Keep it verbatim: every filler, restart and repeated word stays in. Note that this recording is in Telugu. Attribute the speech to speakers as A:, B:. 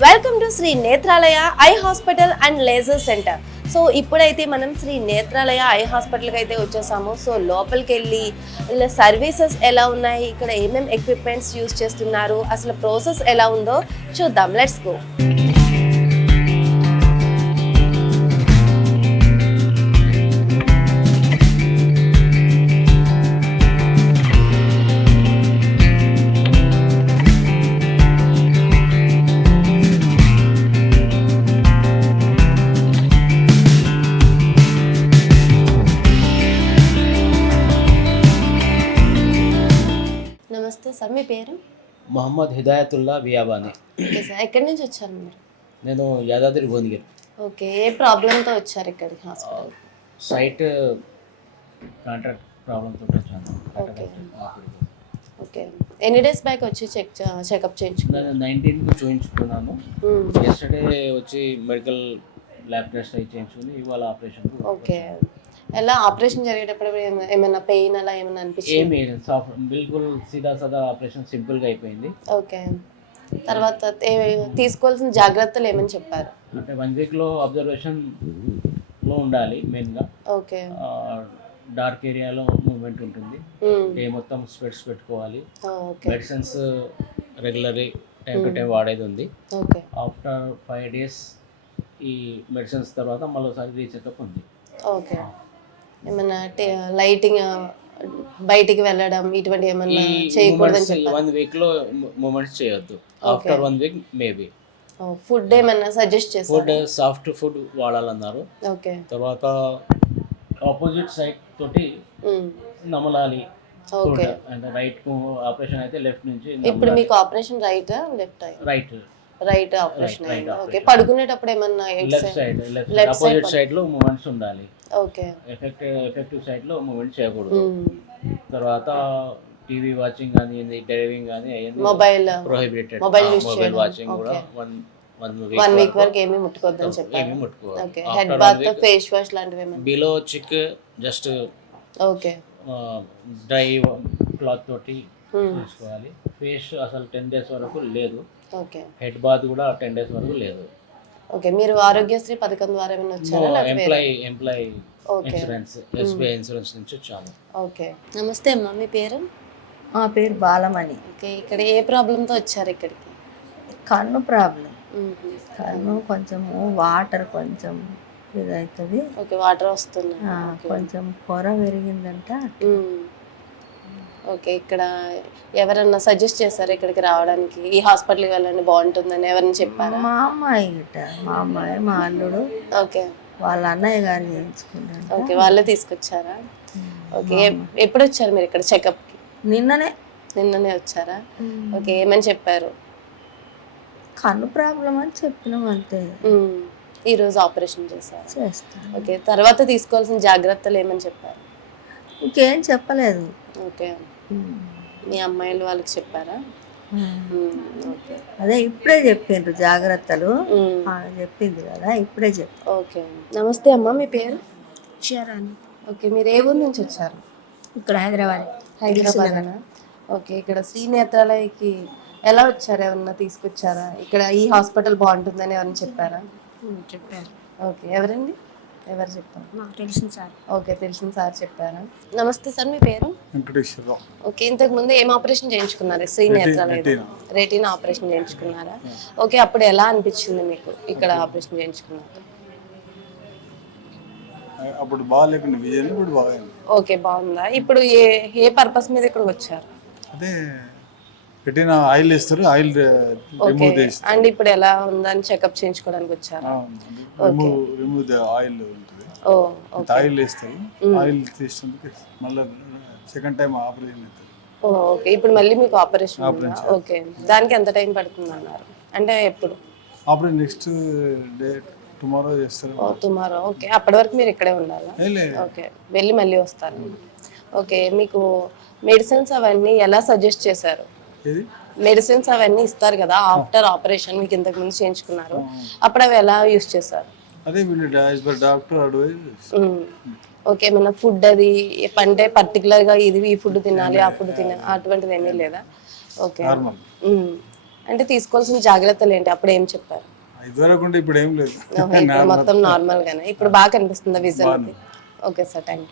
A: Welcome to Shri Netralaya eye hospital and laser centre. So ఇప్పుడైతే మనం శ్రీ నేత్రాలయ ఐ హాస్పిటల్కి అయితే వచ్చేసాము. సో లోపలికి వెళ్ళి ఇలా సర్వీసెస్ ఎలా ఉన్నాయి, ఇక్కడ ఏమేమి ఎక్విప్మెంట్స్ యూజ్ చేస్తున్నారు, అసలు ప్రాసెస్ ఎలా ఉందో చూద్దాం. Let's go. నమస్తే సార్, మీ పేరు?
B: మొహమ్మద్ హిదాయతుల్లా బియాబాని.
A: ఓకే సార్, ఎక్కడి నుంచి వచ్చారు మీరు?
B: నేను యాదాద్రి భువనగిరి.
A: ఓకే, ఏ ప్రాబ్లంతో వచ్చారు ఇక్కడికి హాస్పిటల్?
B: సైట్ కాంట్రాక్ట్ ప్రాబ్లంతో వచ్చాను.
A: ఓకే ఓకే ఎన్ని డేస్ బ్యాక్ వచ్చి చెక్ చెకప్ చేయించుకున్నాను?
B: నేను నైన్టీన్కి చూయించుకున్నాను. ఎస్టర్డే వచ్చి మెడికల్ ల్యాబ్ టెస్ట్ అయి చేయించుకుని ఇవాళ ఆపరేషన్.
A: ఓకే, ఎలా ఆపరేషన్ జరిగేటప్పుడు ఏమ- ఏమైనా పెయిన్ అలా ఏమైనా అనిపించింది?
B: ఏమి సాఫ్ట్ బిల్కుల్ సీదా సదా ఆపరేషన్ సింపుల్గా అయిపోయింది.
A: ఓకే, తర్వాత ఏ- తీసుకోవాల్సిన జాగ్రత్తలు ఏమని చెప్పారు?
B: అంటే వన్ వీక్లో అబ్జర్వేషన్లో ఉండాలి. మెయిన్గా
A: ఓకే
B: డార్క్ ఏరియాలో మూవ్మెంట్ ఉంటుంది.
A: మ్మ్.
B: డే మొత్తం స్పెట్స్ పెట్టుకోవాలి.
A: Okay
B: medicines regularly time to time వాడేది ఉంది.
A: ఓకే
B: ఆఫ్టర్ ఫైవ్ డేస్ ఈ మెడిసిన్స్ తర్వాత మళ్ళీ ఒకసారి రీచెకప్ ఉంది.
A: ఓకే ఏమన్నా లైటింగ్ బయటికి వెళ్ళడం ఇటువంటి ఏమన్నా చేయకూడదని చెప్పారు?
B: వన్ వీక్ లో మూమెంట్స్ చేయొద్దు. After one week maybe
A: food ఏమన్నా సజెస్ట్
B: ఫుడ్
A: చేశారు?
B: సాఫ్ట్ ఫుడ్ వాడాలన్నారు.
A: ఓకే
B: తర్వాత ఆపోజిట్ సైడ్ తోటి
A: మ్మ్.
B: నమలాలి.
A: ఓకే,
B: అంటే రైట్ ఆపరేషన్ అయితే లెఫ్ట్ నుంచి
A: ఇప్పుడు మీకు operation right left
B: right
A: right operation
B: right
A: అయింది. Okay,
B: operation.
A: పడుకునేటప్పుడు ఏమన్నా
B: left side left
A: Left side
B: opposite side లో మూమెంట్స్ ఉండాలి.
A: ఓకే
B: ఎఫెక్టివ్ ఎఫెక్టివ్ సైడ్ లో మూమెంట్ చేయకూడదు.
A: మ్మ్.
B: తర్వాత టీవీ వాచింగ్ కానీ డ్రైవింగ్ కానీ
A: mobile
B: prohibited.
A: Mobile use
B: mobile
A: చేయడం.
B: వాచింగ్ కూడా
A: okay.
B: One one
A: one week వరకు ఏమీ ముట్టుకోవద్దని చెప్పారు.
B: ఏమి ముట్టుకోవాలి.
A: Okay, head
B: after
A: bath face wash లాంటివి ఏమైనా?
B: Below cheek just
A: okay
B: dry cloth తోటి
A: మ్మ్.
B: చూసుకోవాలి. ఫేస్ అసలు టెన్ డేస్ వరకు లేదు.
A: ఓకే
B: హెడ్ బాత్ కూడా టెన్ డేస్ వరకు లేదు.
A: ఓకే మీరు ఆరోగ్యశ్రీ పథకం ద్వారా ఏమైనా వచ్చారా లేకపోతే వేరే?
B: Employee employee
A: okay
B: insurance SBI insurance నుంచి వచ్చాము.
A: ఓకే నమస్తే అమ్మా, మీ పేరు?
C: మా పేరు బాలమణి.
A: ఓకే, ఇక్కడ ఏ ప్రాబ్లంతో వచ్చారు ఇక్కడికి?
C: కన్ను ప్రాబ్లం.
A: మ్మ్.
C: కన్ను కొంచెము వాటర్ కొంచెం ఇదవుతుంది.
A: ఓకే, వాటర్ వస్తున్నాయి.
C: ఆ,
A: ఓకే.
C: కొంచెం పొర పెరిగిందంట.
A: మ్మ్. ఓకే, ఇక్కడ ఎవరన్నా సజెస్ట్ చేశారు ఇక్కడికి రావడానికి, ఈ హాస్పిటల్కి వెళ్ళండి బాగుంటుందని ఎవరైనా చెప్పారా?
C: మా అమ్మాయి గిట మా అమ్మాయి మా అల్లుడు
A: ఓకే
C: వాళ్ళ అన్నయ్య గారు చేయించుకున్నాడు.
A: ఓకే వాళ్ళే తీసుకొచ్చారా? ఓకే, ఎప్- ఎప్పుడు వచ్చారు మీరు ఇక్కడ చెకప్కి?
C: నిన్ననే
A: నిన్ననే వచ్చారా? ఓకే, ఏమని చెప్పారు?
C: కన్ను ప్రాబ్లం అని చెప్పినాం అంతే.
A: మ్మ్. ఈరోజు ఆపరేషన్ చేశారు.
C: చేస్తాను.
A: ఓకే, తర్వాత తీసుకోవాల్సిన జాగ్రత్తలు ఏమని చెప్పారు?
C: ఇంకేం చెప్పలేదు.
A: ఓకే, మీ అమ్మాయిలు వాళ్ళకి చెప్పారా? మ్మ్. ఓకే
C: అదే ఇప్పుడే చెప్పిండ్రు జాగ్రత్తలు.
A: మ్మ్.
C: ఆ, చెప్పింది కదా ఇప్పుడే చెప్పి.
A: ఓకే, నమస్తే అమ్మా, మీ పేరు?
D: షరాని
A: ఓకే, మీరు ఏ ఊరు నుంచి వచ్చారు?
D: ఇక్కడ హైదరాబాద్
A: హైదరాబాద్. ఓకే, ఇక్కడ శ్రీ నేత్రాలయకి ఎలా వచ్చారు? ఎవరన్నా తీసుకొచ్చారా? ఇక్కడ ఈ హాస్పిటల్ బాగుంటుందని ఎవరైనా చెప్పారా?
D: చెప్పారు.
A: ఓకే, ఎవరండి? ఎవరు చెప్పారు?
D: నాకు తెలిసిన సార్
A: ఓకే, తెలిసిన సార్ చెప్పారా? నమస్తే సార్, మీ పేరు?
E: వెంకటేశ్వరరావు.
A: ఓకే, ఇంతకు ముందు ఏం ఆపరేషన్ చేయించుకున్నారు? శ్రీ నేత్రాలయ రెటీనా ఆపరేషన్ చేయించుకున్నారా? ఓకే, అప్పుడు ఎలా అనిపించింది మీకు ఇక్కడ ఆపరేషన్ చేయించుకున్నారు?
E: అప్పుడు బాగాలేకుండా విజయన్ ఇప్పుడు బాగా.
A: ఓకే, బాగుందా? ఇప్పుడు ఏ ఏ పర్పస్ మీద ఇక్కడికి వచ్చారు?
E: అదే రెటీనా ఆయిల్ వేస్తారు, ఆయిల్
A: ఓకే,
E: రిమూవ్ చేస్తారు.
A: అండ్ ఇప్పుడు ఎలా ఉందని చెకప్ చేయించుకోవడానికి వచ్చారు?
E: రిమూవ్ రిమూవ్ ఆయిల్ ఉంటుంది.
A: Oh okay.
E: ఆయిల్ వేస్తారు, ఆయిల్ తీసినందుకు మళ్ళీ సెకండ్ టైం ఆపరేషన్ అవుతుంది.
A: ఓ ఓకే, ఇప్పుడు మళ్ళీ మీకు ఆపరేషన్ ఉందా?
E: ఆపరేషన్.
A: ఓకే, దానికి ఎంత టైం పడుతుంది అన్నారు? అంటే ఎప్పుడు?
E: ఆపరేషన్ నెక్స్ట్ డే టుమారో చేస్తారు.
A: ఓ టుమారో. ఓకే, అప్పటి వరకు మీరు ఇక్కడే ఉండాలా?
E: ఏ లే,
A: ఓకే, వెళ్ళి మళ్ళీ వస్తారు. ఓకే, మీకు మెడిసిన్స్ అవన్నీ ఎలా సజెస్ట్ చేశారు?
E: ఏది
A: మెడిసిన్స్ అవన్నీ ఇస్తారు కదా ఆఫ్టర్ ఆపరేషన్, మీకు ఇంతకు ముందు చేయించుకున్నారు, అప్పుడు అవి ఎలా యూస్ చేశారు?
E: అదే వీళ్ళు as per doctor advice.
A: Hmm. Okay, ఏమైనా ఫుడ్ అది అంటే పర్టికులర్గా ఇది ఈ ఫుడ్ తినాలి ఆ ఫుడ్ తినాలి అటువంటిది ఏమీ లేదా? Okay
E: normal.
A: మ్మ్. అంటే తీసుకోవాల్సిన జాగ్రత్తలు ఏంటి అప్పుడు ఏం చెప్పారు?
E: ఇదివరకు ఉంటే ఇప్పుడు ఏం లేదు.
A: ఓహో, ఇప్పుడు మొత్తం నార్మల్ గానే ఇప్పుడు బాగా కనిపిస్తుందా vision? Okay sir, thank you.